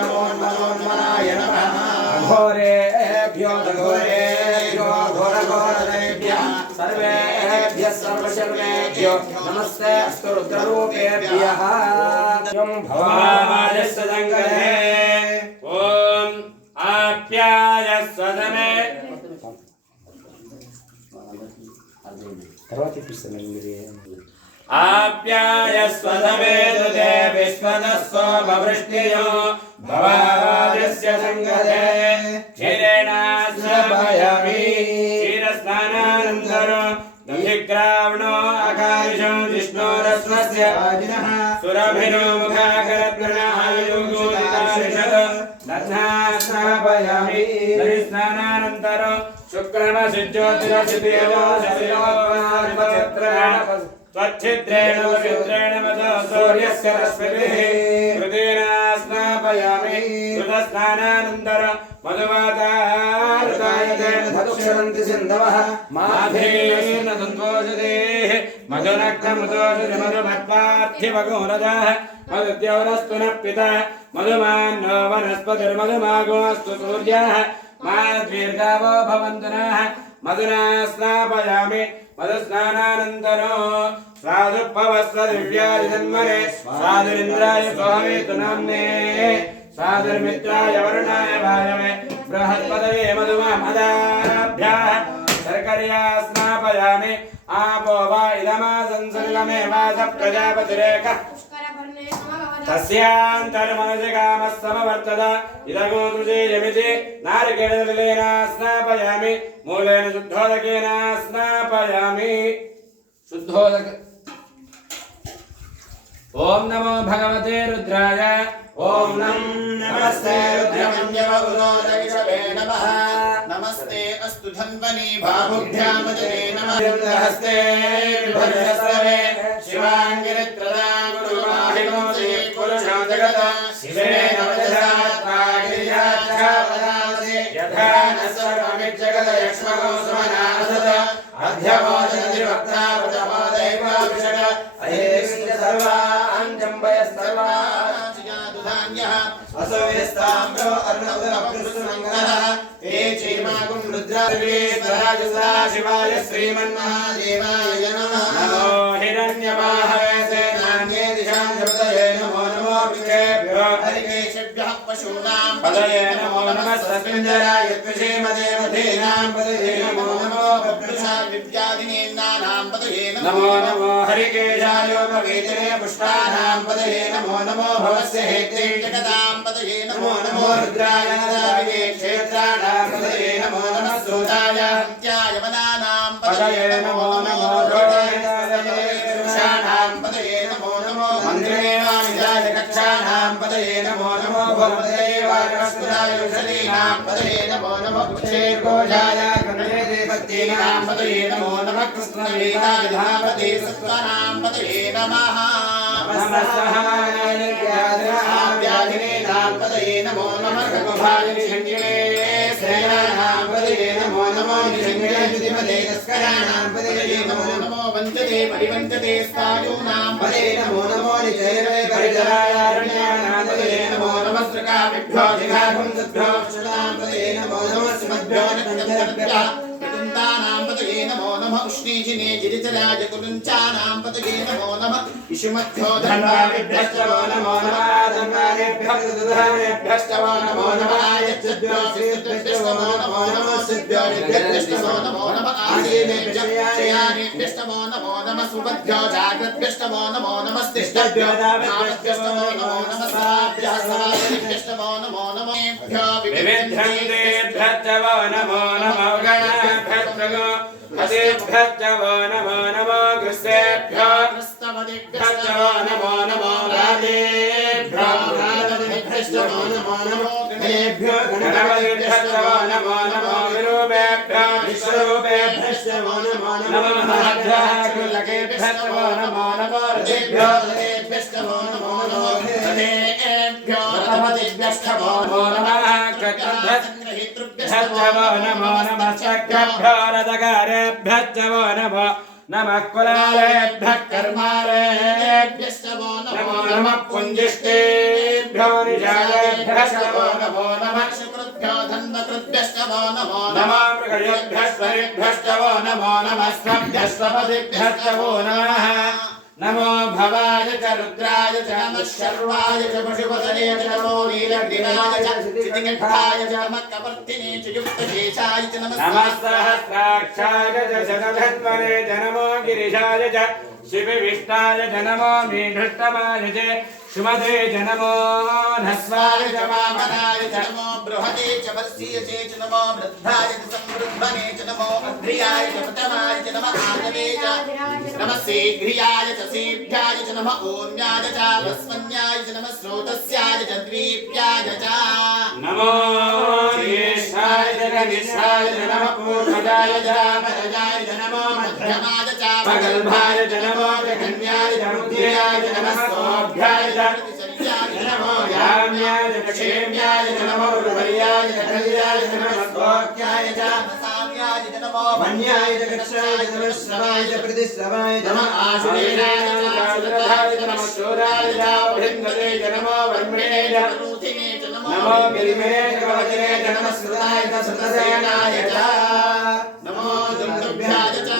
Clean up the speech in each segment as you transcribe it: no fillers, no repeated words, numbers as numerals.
नमो मनोन्मनाय नमः घोरेभ्यो घोरेभ्यो घोरघोरेभ्यः सर्वेभ्यः सर्वशर्वेभ्यो नमस्ते अस्तु रुद्ररूपेभ्यः भवाय सदङ्गले ॐ आप्याय स्वदने आप्याय स्वदमे दुदे विश्वदस्व भवृष्टियो भवादस्य संगते क्षीरेणास्रभयामि क्षीरस्नानानन्तरो दधिग्रावणो आकाशो जिष्णोरस्वस्य सुरभिरो मुखाकरद्गणायुगोदितारिषद दध्नास्रभयामि दधिस्नानानन्तरो शुक्रमसिज्योतिरसिदेवो शशिरोपमारिपचित्रेण त्वच्छिद्रेण वशिद्रेण मदो सूर्यस्य रश्मिभिः हृदेन स्नापयामि हृदस्नानानन्तर मधुवातारुतायतेन धक्षरन्ति सिन्धवः माधेन सन्तोषदेः मधुनक्तमुदोषति मधुमत्पार्थिवगोरजः मधुद्यौरस्तु नः पिता मधुमान्नो वनस्पतिर्मधुमागोऽस्तु सूर्यः माद्वीर्गावो भवन्तु नः मधुना स्नापयामि मधुस्नानानन्तरो साधुपवस्व दिव्यादिजन्मने साधुरिन्द्राय सोहमेतु नाम्ने साधुर्मित्राय वरुणाय भायवे बृहस्पतये मधुमामदाभ्याः शर्कर्या स्नापयामि आपो वा इदमासंसर्गमे वास प्रजापतिरेकः तस्यान्तर्मनुजगामः समवर्तत इदगोदृशेयमिति नारिकेलतलेन स्नापयामि मूलेन शुद्धोदकेन स्नापयामि शुद्धोदक ओम नमो भगवते रुद्राय ओम नमस्ते रुद्रमन्यवगुणोदयिषवे नमः नमस्ते अस्तु धन्वनी बाहुभ्यामदे नमः हस्ते विभजस्रवे शिवाङ्गिरित्रदा गुरुवाहिनोदे पुरुषो जगत शिवे नवदशात्मागिरियाच्छावदासे यथा न सर्वमिज्जगत यक्ष्मगो सुमनासत अध्यवोदन्दिवक्तावतमोदैवाभिषग अहेश्च सर्वान् जम्बयस्तर्वान् असवेस्ताम्रो अर्णवदपुरुषमङ्गलः हे चेमागुं रुद्राभिषेकराजसा शिवाय श्रीमन्महादेवाय नमः नमो हिरण्यवाहवे सेनान्ये दिशां जपतये नमो नमो विष्णुभ्यो हरिकेशभ्यः पशूनां पदये नमो नमः सपिञ्जराय त्विषेमदेवधीनां पदये नमो नमो बभ्रुषाय विद्यादिनेन्नानां पदये नमो नमो हरिकेशायोपवेदने पुष्टानां पदये नमो नमो भवस्य हेते जगदां पदये नमो नमो रुद्राय नदाविने क्षेत्राणां पदये नमो नमः सूताय हत्याय वदानां पदये नमो नमो रोषाणां पदये नमो नमो मन्त्रिणेवामिदाय कक्षाणां पदये नमो नमो भवदेवाय औषधीनां पदये नमो नमो क्षेर्घोषाय गणये देवतीनां पदये नमो नमः कृष्णवेदाधापते सत्त्वानां पदये नमः व्याधिनीनां पदये नमो नमः खगोभागिनिषङ्गिणे श्रेयाणां पदये नमो नमो निषङ्गिणे द्युतिपदे तस्कराणां पदये नमो नमो वञ्चते परिवञ्चते स्थायूनां पदये नमो नमो निजैरवे परिजरायारण्यानां पदये नमो नमः स्त्रकाभिभ्यो जिघागुंसभ्यो क्षुदां पदये नमो नमः स्मद्भ्यो नन्दभ्यः कुटुन्तानां पदये नमो नमः उष्णीजिने जिरितराज कुटुञ्चानां पदये नमो नमः इषुमध्यो धन्वादिभ्यश्च नमो नमः धन्वादिभ्यः दुधानेभ्यश्च नमो नमः आयच्छद्भ्यो श्रीभ्यश्च नमो नमः सिद्भ्यो निभ्यश्च नमो नमः आसीनेभ्यश्च शयानेभ्यश्च नमो नमः सुभद्भ्यो जाग्रद्भ्यश्च नमो नमः तिष्ठद्भ्यो दावेभ्यश्च नमो नमः साभ्यः सावेभ्यश्च नमो नमः विविध्यन्तेभ्यश्च नमो नमः गणाभ्यश्च पदेभ्यश्च नमो नमो कृष्णेभ्यो कृष्णपदेभ्यश्च नमो नमो राजेभ्यो राजपदेभ्यश्च नमो नमो गणेभ्यो गणपदेभ्यश्च नमो नमो विरूपेभ्यो विश्वरूपेभ्यश्च नमो नमः कुलकेभ्यश्च नमो नमो रथेभ्यो रथेभ्यश्च नमो नमो रथेभ्यो रथपदेभ्यश्च नमो नमः चक्रभ्यश्च नमो नमः चक्रभ्यो रथकारेभ्यश्च नमो नमः कुलालेभ्यः कर्मालेभ्यश्च नमो नमः पुञ्जिष्टेभ्यः ऋषिभ्यो निषादेभ्यश्च नमो नमः शुकृभ्यो धन्वकृभ्यश्च नमो नमः मृगयेभ्यश्च नमो नमः स्वभ्यश्वपतिभ्यश्च नमः नमो भवाय च रुद्राय च नमः शर्वाय च पशुपतये च नमो नीलग्रीवाय च चितिकण्ठाय च नमः कपर्दिने च युक्तकेशाय च नमः सहस्राक्षाय च शतधन्वने च नमो गिरिशाय च शिवविष्टाय च नमो मीढुष्टमाय च सुमते च नमो धस्वाय च वामनाय च नमो बृहते च वत्सीय च नमो वृद्धाय च समृद्धने च नमो अध्रियाय च प्रथमाय च नमः आनवे च नमः शीघ्रियाय च सीभ्याय च नमः ओम्याय च वस्वन्याय च नमः स्रोतस्याय च द्वीप्याय च नमो ज्येष्ठाय च कनिष्ठाय च नमः पूर्वजाय च परजाय च नमो मध्यमाय च प्रगल्भाय च नमो जघन्याय च मुद्र्याय च नमः स्तोभ्याय च नमो याम्याय च क्षेम्याय च नमो रुपर्याय च कल्याय च नमः स्तोक्याय च साम्याय च नमो मन्याय च गच्छाय च नमः श्रवाय च प्रतिश्रवाय च नमः आशुरेणाय च आशुरथाय च नमः शूराय च बृहन्मते च नमो वर्मणे च रूथिने च नमो गिरिमणे च वज्रे च नमः श्रुताय च श्रुतसेनाय च नमो दुर्गभ्याय च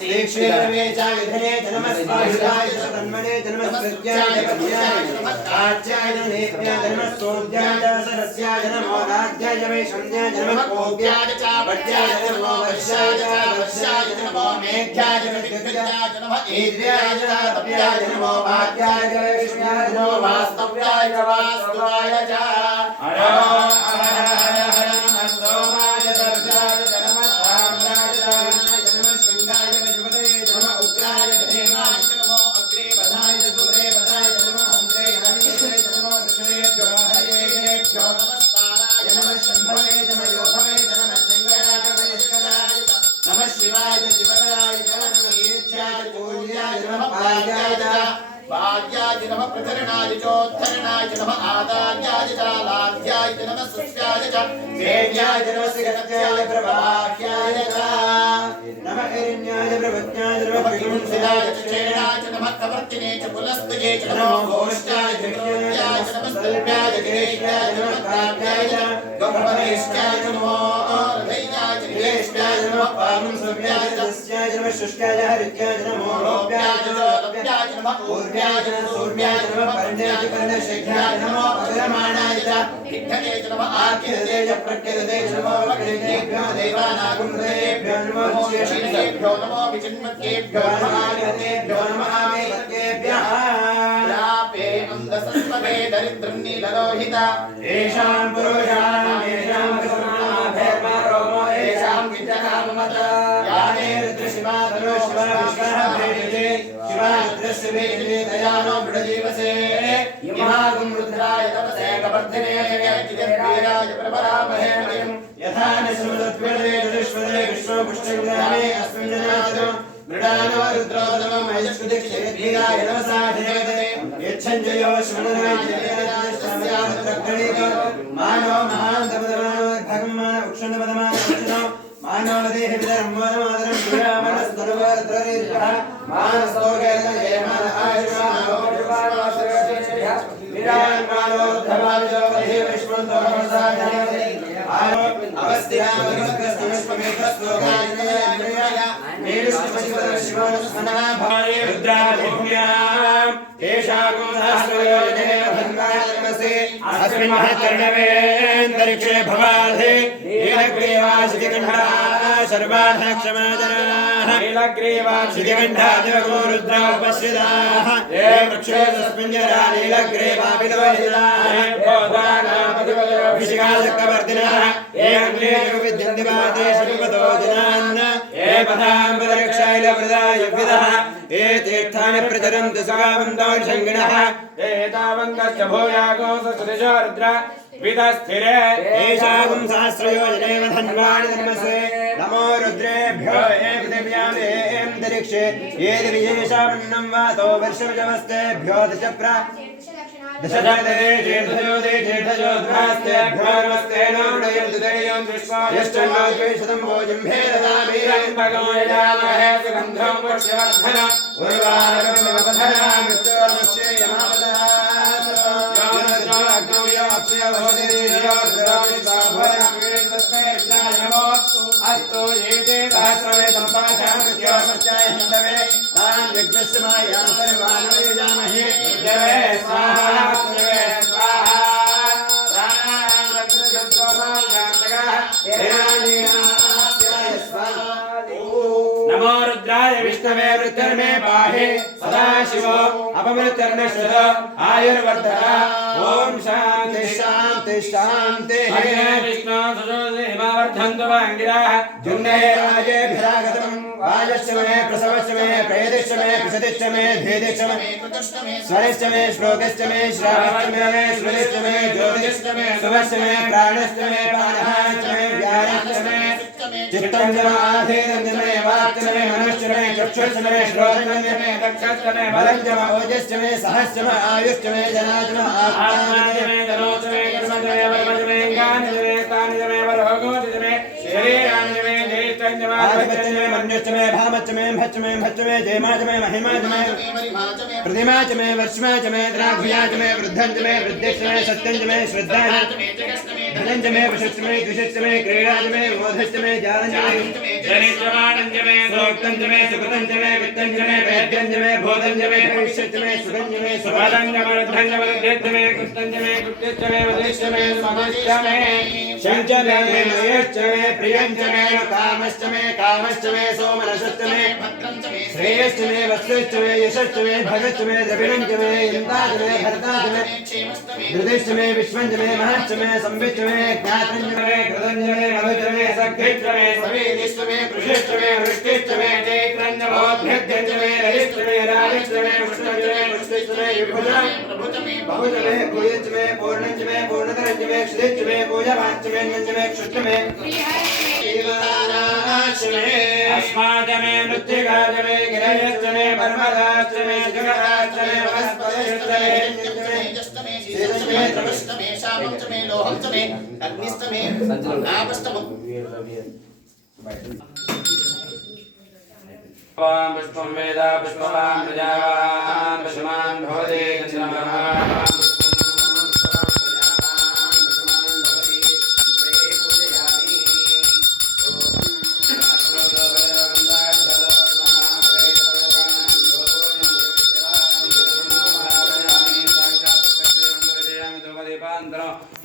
दीक्षेरवे च विधने च नमः स्वायुधाय च तन्मने च नमः प्रत्याय च पत्याय च नमः काच्याय च नेप्याय च नमः सोऽध्याय च सरस्याय च नमो राध्याय च वैषम्याय च नमः कोऽप्याय च पट्याय च नमो वर्षाय च वर्षाय च नमो मेघ्याय च विद्युत्याय च नमः ईद्र्याय च तप्याय च नमो वाद्याय च विष्ण्याय च नमो वास्तव्याय च वास्तवाय च हर हर नमः सोमाय च सर्गाय च नमः साम्राय च नमः शृंगाय च विजुपतये च नमः उग्राय च हेमाय च नमो अग्रे वधाय च दूरे वधाय च नमः हंत्रे हरिये च नमो दक्षिणेभ्यो हरियेभ्यो नमस्काराय नमः शंभवे च मयोभवे च नमः शंकराय च महेश्वराय च नमः शिवाय च शिवतराय च नमः ईर्ष्याय च पूज्याय च नमः भाग्याय च भाग्याय च नमः प्रकरणाय चोत्थरणाय च नमः आदार्याय च लाध्याय च नमः सुस्याय च देव्याय च नमः सिगत्याय प्रभाख्याय च नमः हिरण्याय प्रभज्ञाय च नमः विगुंसिताय च क्षेणाय च नमः कवर्तिने च पुलस्तये च नमो घोष्टाय च विष्ण्याय च नमः स्तल्प्याय च गिरेश्याय च नमः काव्याय च गौरवरेश्याय च नमो रथयाय च गिरेश्याय च नमः पावंसव्याय च तस्याय च नमः शुष्काय च हरित्याय च नमो लोप्याय च लोप्याय च नमः ऊर्व्याय च सूर्याय च नमः पर्ण्याय च पर्णशेख्याय च नमो अग्रमाणाय च विघ्नये च नमः आर्किदते च प्रकृदते च नमो वक्रेभ्यो देवानागुंभ्यो नमो शेषेभ्यो नमो विचिन्मत्केभ्यो नमः आर्यतेभ्यो नमः आमेवत्केभ्यः लापे अंधसत्त्वे दरिद्रं नीललोहिता येषां पुरुषाणां येषां भस्माभेर्मारोमो येषां विद्यकाममत याने रुद्रशिवा तरुशिवा विश्वः भेदते शिवा रुद्रस्य भेदते दयानो मृडजीवसे इमागुं रुद्राय तपसे कपर्दिने जिगद्वीराय प्रपरामहे मयम् यथा निसृतत्वेदे जतिष्वदे विश्वपुष्टिग्रामे अस्मिन् जनादो मृडानो रुद्रो नमो महेश्वदिक्षेद्वीराय नमसाधेवते यच्छञ्जयो श्मनराय जयराजस्यामत्रग्रणीको मानो महान्तपदमानोर्भगमान उक्षणपदमानोक्षणो मानवदेह विधर्मोदमादरं प्रियामनस्तरुवरत्ररीर्यः मानस्तोकेतये मान आयुष्मानोपजुपानोश्रेष्ठेभ्यः विरान्मानोद्धवाजो वधे विश्वन्तो भवसाधनेते अवस्थिरामगस्कस्तमस्ममेकस्तोकायनयाय मेरुष्टपशिवदर्शिवानस्मनः भाये रुद्राभिभूम्यां केशागो सहस्रयोजने धन्वाय नमसे अस्मिन् महत्कर्णवेऽन्तरिक्षे भवाधे नीलग्रीवाशितिकण्ठा सर्वाधक्षमाजनाः नीलग्रीवाशितिकण्ठादिवगो रुद्रा उपश्रिताः ये वृक्षे तस्मिन् जरा नीलग्रीवाभिलोहिताः विशिखाचक्रवर्तिनः ये अग्नेषु विद्यन्ति वातेषु विपतो जनान् ये पदाम्बरक्षैलवृदायविदः ये तीर्थानि प्रचरन्ति सुगावन्तो शङ्गिणः ये तावन्तश्च भूयागोसुसुरिशो रुद्र विदस्थिरे येषागुं सहस्रयोजनेव धन्वाणि धर्मसे नमो रुद्रेभ्यो ये पृथिव्याम् ये अन्तरिक्षे ये दिव्येषामन्नं वातो वर्षविजमस्तेभ्यो दशप्रा दशरथे जेठजोदे जेठजोद्धास्ते भगवस्तेनो नयन्तुदयं विश्वा यश्चन्नो द्वेषदं भोजं भेददामीरं भगवयामहे सुगन्धं पुष्यवर्धन उर्वारकमिवधना मृत्योर्मुक्षे यमावदात् योनजोऽग्नौ योऽप्स्य भवति अस्तु एते सहस्रवेदं पाशामृत्योर्मुक्षाय हिन्दवे तान् यज्ञस्य मायां सर्वान् यामहे यवे स्वाहा नमो रुद्राय विष्णवे रुद्रमे पाहि सदाशिवो अपमृत्युर्नश्यत आयुर्वर्धत ओम शांति शांति शांति विष्णु हिमावर्धन्तु वाङ्गिराः जुन्ने राजेभिरागतम् वाजश्च मे प्रसवश्च मे प्रेदिश्च मे प्रसदिश्च मे धेदिश्च मे स्वरिश्च मे श्लोकश्च मे श्रावश्च मे श्रुतिश्च मे ज्योतिश्च मे सुवश्च मे प्राणश्च मे पानहाश्च मे व्यानश्च मे चित्तं च आधेनं च मे वाक्च मे मनश्च मे चक्षुश्च मे श्रोत्रं च मे दक्षश्च मे बलं च मे ओजश्च मे सहश्च मे आयुश्च मे जनाच मे आत्मा च मे धनोच मे कर्म च मे वर्म च मे ज्ञान च मे तानि च मे वरोगोच च मे शरीराणि च मे ज्येष्ठं च मे आधिपत्यं च मे मन्युश्च मे भामश्च मे भच्च मे जयमा च मे महिमा च मे प्रतिमा च मे वर्ष्मा च मे द्राभुया च मे वृद्धं च मे वृद्धिश्च मे सत्यं च मे श्रद्धा धनं च मे वशश्च मे द्विषश्च मे क्रीडा च मे मोधश्च मे जालं च मे जनिष्ठमानं च मे सोक्तं च मे सुकृतं च मे वित्तं च मे वैद्यं च मे भूतं च मे भविष्यं च मे सुखं च मे सुभादं च मे वृद्धं च मे वृद्धिश्च मे कृतं च मे कृत्यश्च मे वदिश्च मे समश्च मे शञ्च मे मयश्च मे प्रियं च मे कामश्च मे सोमनसश्च मे श्रेयश्च मे वत्सश्च मे यशश्च मे भगश्च मे द्रविणं च मे यन्ता च मे भरता च मे धृतिश्च मे विश्वं च मे महश्च मे संविच्च मे ज्ञातं च मे कृतं च मे मधुश्च मे सख्यश्च मे सवेदिश्च मे कृषिश्च मे वृष्टिश्च मे चैत्रं च मोद्भ्यद्यं च मे रविश्च मे राविश्च मे पुष्टं च मे पुष्टिश्च मे विभुजं बहु च मे भूयश्च मे पूर्णं च मे पूर्णतरं च मे क्षुधिश्च मे पूजवाच्च मे च मे क्षुष्ट मे अस्माच मे मृत्तिकाच मे गिरयश्च मे पर्वताश्च मे जगदाश्च मे वनस्पतिश्च मे शीतश्च मे द्रवश्च मे शामं च मे लोहं च मे अग्निश्च मे आपश्च मे पुष्पं वेद पुष्पवान् प्रजावान् पशुमान् भवति चन्द्रमान्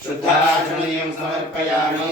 शुद्धाचरणीयं समर्पयामि